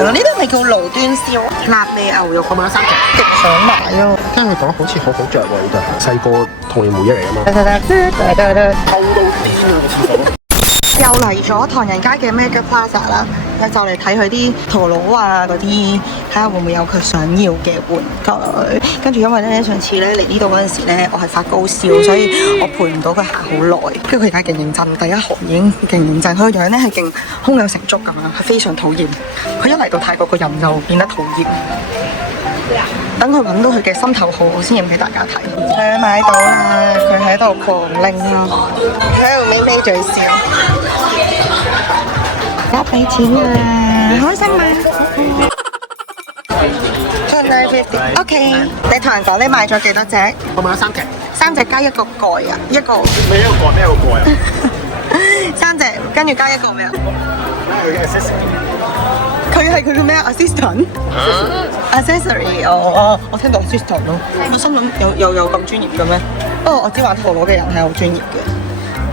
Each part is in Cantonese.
係咯，呢啲咪叫爐端燒辣味牛肉。我買咗3隻，極想買咯。聽佢講好似好好着喎，呢度細個童年回憶嚟㗎嘛。偷到癲啊個廁所！又嚟咗唐人街嘅 Mega Plaza 啦，就嚟睇佢啲陀螺啊嗰啲，睇下會唔會有佢想要嘅玩具。跟住因為咧上次咧嚟呢度嗰陣時咧，我係發高燒，所以我陪唔到佢行好耐。跟住佢而家勁認真，第一行已經勁認真，佢個樣咧係勁胸有成竹咁樣，佢非常討厭。佢一嚟到泰國個人就變得討厭。等佢揾到佢嘅心頭好，我先影俾大家睇。佢買到啦，佢喺度狂拎咯，佢喺度咪咪嘴笑。而家俾錢啊！開心嗎？250 OK。你同人講你買咗幾多隻我買咗3隻？3隻加一個蓋啊！一個咩一個蓋咩一個蓋啊？3隻跟住加一個咩啊？佢嘅 accessory 佢係佢嘅咩 assistant？accessory 我聽到 assistant 咯。我心諗有咁專業嘅咩？不過我知玩陀螺嘅人係好專業嘅。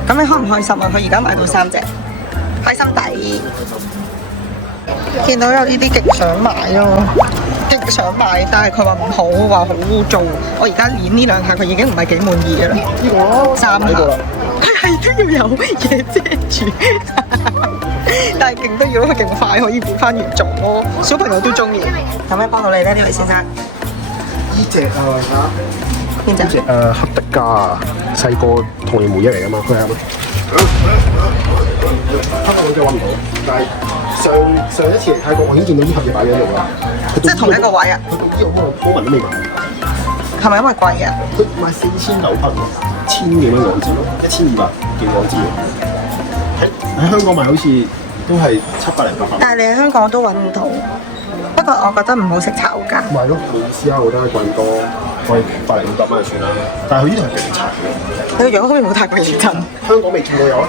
咁你開唔開心啊？佢而家買到3隻，開心底。見到有呢啲極想買咯，極想買，但係佢話唔好，話好污糟。我而家練呢2下，佢已經唔係幾滿意嘅啦。3下，佢係都要有嘢遮住，但係勁都要佢勁快可以變翻原狀咯。小朋友都中意。有咩幫到你咧，呢位先生？呢隻啊，邊隻？黑迪加啊，細個童年回憶嚟㗎嘛，佢係香港我真係揾唔到，但係上一次嚟泰國，我已經見到呢盒嘢擺咗喺度啦。即係同一個位啊？佢到呢個 moment 都未買，係咪因為貴啊？佢賣4900喎，1000幾蚊港紙，1200幾港紙喎。喺香港賣好似都係700零800。但係你喺香港都揾唔到。不過我覺得唔好食炒價。唔係咯，冇意思啊！我覺得貴咁多，貴100零500蚊就算啦。但係佢呢度係勁齊嘅。佢個樣好似冇太過認真。香港未見過有一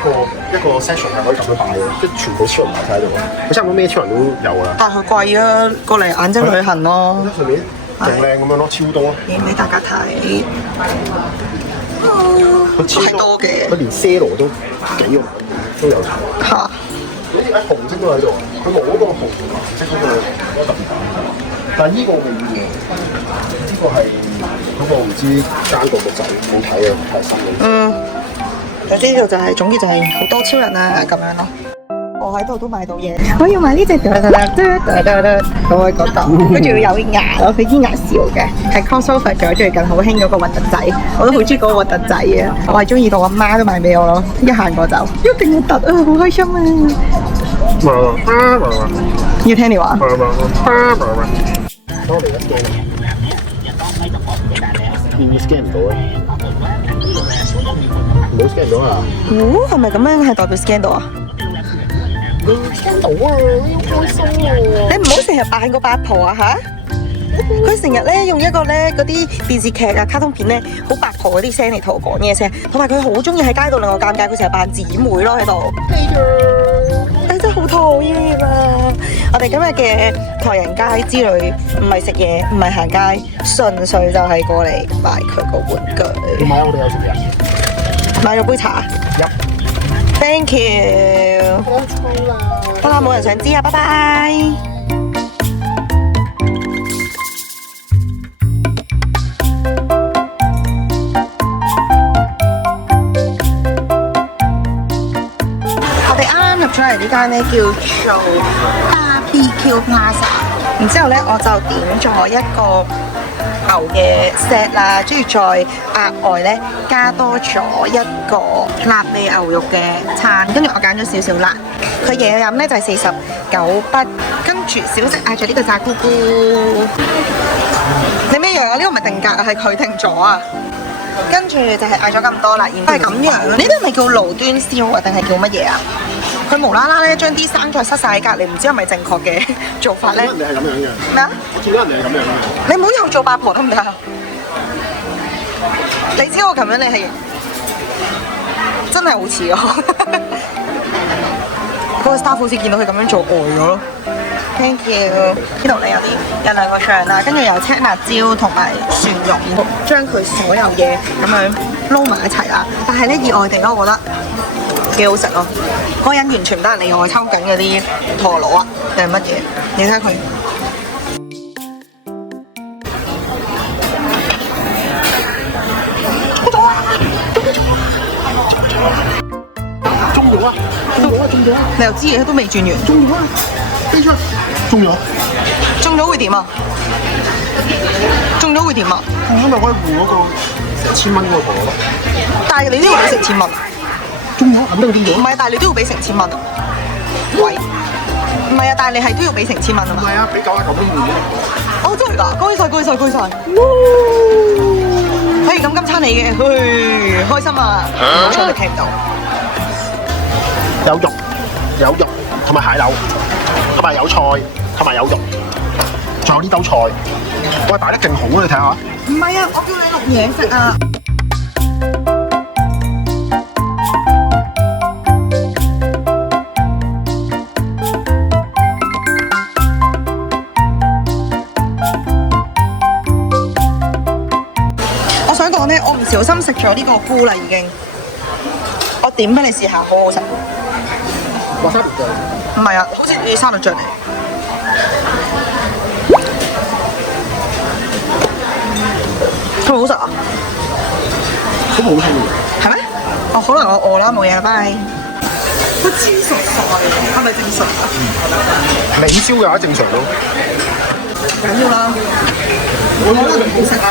個 section 係可以咁樣擺嘅，即係全部超人擺晒喺度。佢差唔多咩超人都有啦。但係佢貴啊，過嚟眼睛旅行咯。上面勁靚咁樣咯，超多。影俾大家睇。佢超多嘅。佢連 Zero 都幾用都有齊。嚇！好似喺紅色都喺度，佢冇嗰個紅色嗰個特別版。但係呢個未要嘅，呢個係嗰個唔知奸角個仔，冇睇啊，太新嘅。總之呢度就係總結就係好多超人啊咁樣咯。我喺度都買到嘢，我要買呢隻咁喺嗰度，佢仲要有牙咯，佢啲牙笑嘅，係 crossover 咗最近好興嗰個核突仔，我都好中意嗰個核突仔啊！我係中意到我媽都買俾我咯，一行過就一定要突啊，好開心啊！要聽你話。我嚟緊 scan 要 scan 唔到啊！冇 scan 到啊！係咪咁樣係代表 scan 到啊？ scan 到啊！好開心啊！你唔好成日扮個八婆啊嚇！佢成日咧用一個咧嗰啲電視劇啊、卡通片咧好八婆嗰啲聲嚟同我講嘢聲，同埋佢好中意喺街度令我尷尬，佢成日扮姊妹咯喺度。你真係好討厭啊！我哋今日嘅唐人街之旅唔係食嘢，唔係行街，純粹就係過嚟買佢個玩具。買我哋有食嘢，買咗杯茶。Thank you。好錯啦！得啦，冇人想知啊，拜拜。我哋啱啱入咗嚟呢間咧叫做 BBQ Plaza， 然之後咧我就點咗一個牛嘅 set 啦，跟住再額外咧加多咗一個辣味牛肉嘅餐，跟住我揀咗少少辣。佢嘢飲咧就係49筆，跟住小食嗌咗呢個炸菇菇。你咩樣啊？呢個唔係定格啊，係佢定咗啊。跟住就係嗌咗咁多啦，然之後係咁樣。呢啲咪叫爐端燒啊，定係叫乜嘢啊？佢無啦啦咧將啲生菜塞晒喺隔離，唔知係咪正確嘅做法咧？見到人哋係咁樣嘅。咩啊？我見到人哋係咁樣嘅。你唔好又做八婆得唔得啊？你知我咁樣你係真係好似我。嗰個 staff 好似見到佢咁樣做呆咗咯。Thank you。呢度咧有2個醬啦，跟住有青辣椒同埋蒜蓉，將佢所有嘢咁樣撈埋一齊啦。但係咧意外地咧，我覺得幾好食咯。嗰個人完全唔得人理我抽緊嗰啲陀螺啊定係乜嘢？你睇下佢。中咗啊！中咗啊！中咗啊！你又知嘅都未轉完。中咗啊！飛出，中咗。中咗會點啊？中咗會點啊？中咗咪可以換嗰個成千蚊嗰個陀螺咯。但係你都要俾成千蚊。中咗肯定中咗。唔係，但係你都要俾成千蚊啊！喂，唔係啊，但係你係都要俾成千蚊啊嘛。係啊，俾99都換嘅。哦，真係㗎！恭喜晒，恭喜晒，恭喜晒！嘿，咁今餐你嘅，嘿，開心啊！冇錯，你聽唔到。有肉，有肉，同埋蟹柳，同埋有菜，同埋有肉，仲有呢兜菜。哇，大得勁好啊！你睇下。唔係啊，我叫你錄嘢食啊！我想講咧，我唔小心食咗呢個菇啦，已經。我點俾你試下，好好食。哇沙律醬。唔係啊，好似你沙律醬嚟。好唔好食啊？好好聽係咩？哦，可能我餓啦，冇嘢啦，拜。佢黐實晒，係咪正常啊？美燒嘅話正常咯。緊要啦，我覺得唔好食啊，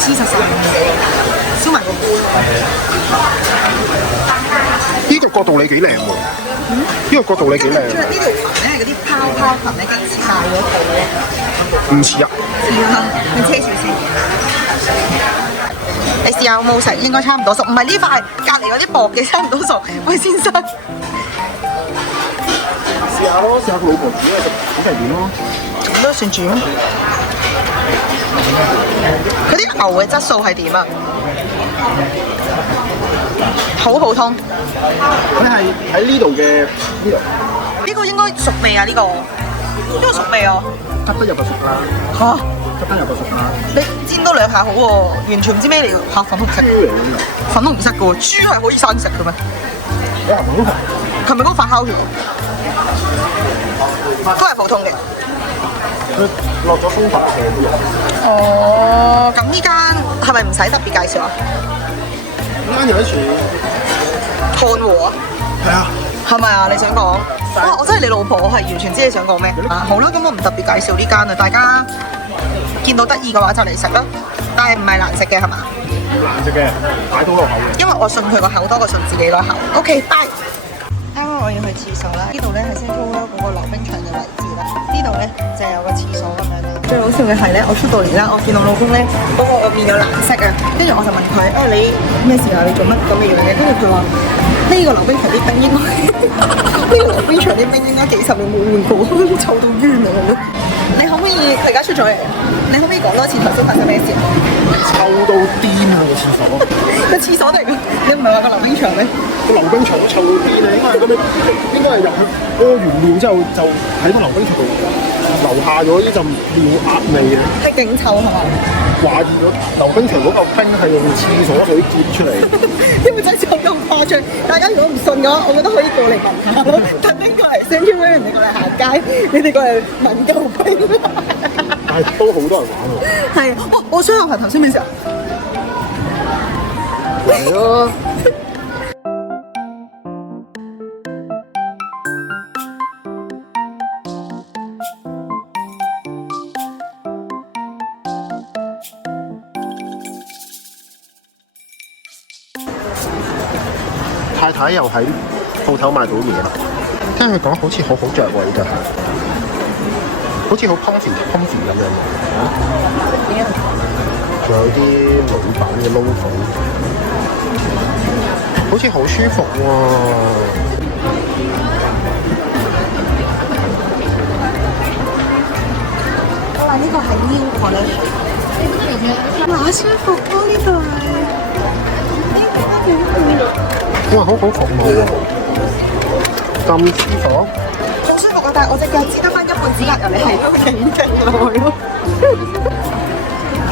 黐實晒，燒埋個菇。呢個角度你幾靚喎？呢個角度你幾靚？呢條裙咧係嗰啲泡裙咧，跟住似爆咗肚咯。唔似啊！似啊，你車住先。你試下好唔好食？應該差唔多熟，唔係呢塊隔離嗰啲薄嘅差唔多熟。喂，先生，試下咯，試下個老婆煮嘅煮成點咯。咁都算煮咩？嗰啲牛嘅質素係點啊？好普通。佢係喺呢度嘅呢度。呢個應該熟未啊？呢個熟未啊？執得入就熟啦。嚇！執得入就熟啦。你煎多兩下好喎，完全唔知咩嚟㗎嚇，粉紅色。粉紅色嘅喎，豬係可以生食嘅咩？你係粉紅？係咪嗰個發酵咗？都係普通嘅。佢落咗風白嘅都有。哦，咁呢間係咪唔使特別介紹啊？呢間有一處漢和啊？係啊。係咪啊？你想講？哇！我真係你老婆，我係完全知你想講咩。啊，好啦，咁我唔特別介紹呢間啦，大家見到得意嘅話就嚟食啦。但係唔係難食嘅係嘛？難食嘅，擺到落口嘅。因為我信佢個口多過信自己個口。OK，bye。啱啱我要去廁所啦，呢度咧係先租咗嗰個溜冰場嘅位置啦。呢度咧就有個廁所咁樣啦。最好笑嘅係咧，我出到嚟啦，我見到老公咧嗰個面有藍色啊，跟住我就問佢：你咩事啊？你做乜咁嘅樣嘅？跟住佢話：呢個溜冰場啲冰應該呢個溜冰場啲冰應該幾十年冇換過，臭到冤啊！你可唔可以？佢而家出咗嚟，你可唔可以講多次頭先發生咩事？臭到癲啊個廁所！個廁所嚟嘅，你唔係話個溜冰場咩？個溜冰場都臭到癲啊！應該係入去屙完尿之後就喺個溜冰場度留下咗呢陣尿鴨味嘅。係勁臭係嘛？懷疑咗溜冰場嗰嚿冰係用廁所水濺出嚟。因為真係臭咁誇張，大家如果唔信嘅話，我覺得可以過嚟聞下咯。特登過嚟 Central Way，人哋過嚟行街，你哋過嚟聞嚿冰。但係都好多人玩喎。係，我雙下頭先咩事啊？嚟咯！太太又喺鋪頭買到嘢啦，聽佢講好似好好着喎，呢對鞋，好似好 comfy 咁樣。仲有啲女版嘅 logo， 好似好舒服喎。我話呢個係腰貨咧，嗱舒服咯呢對。哇，好好服務喎，咁舒服。好舒服啊！但係我隻腳只得翻一半指甲油，你係都勁勁耐咯。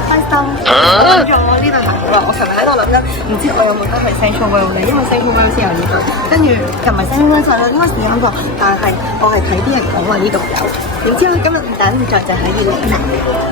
開心，跟住我呢度行好啦。我琴日喺度諗緊，唔知我有冇得去 Central World 嘅，因為 Central World 先有呢度。跟住琴日 Central World 上咧，應該試啱過，但係我係睇啲人講話呢度有，點知佢今日唔等唔着就喺呢度。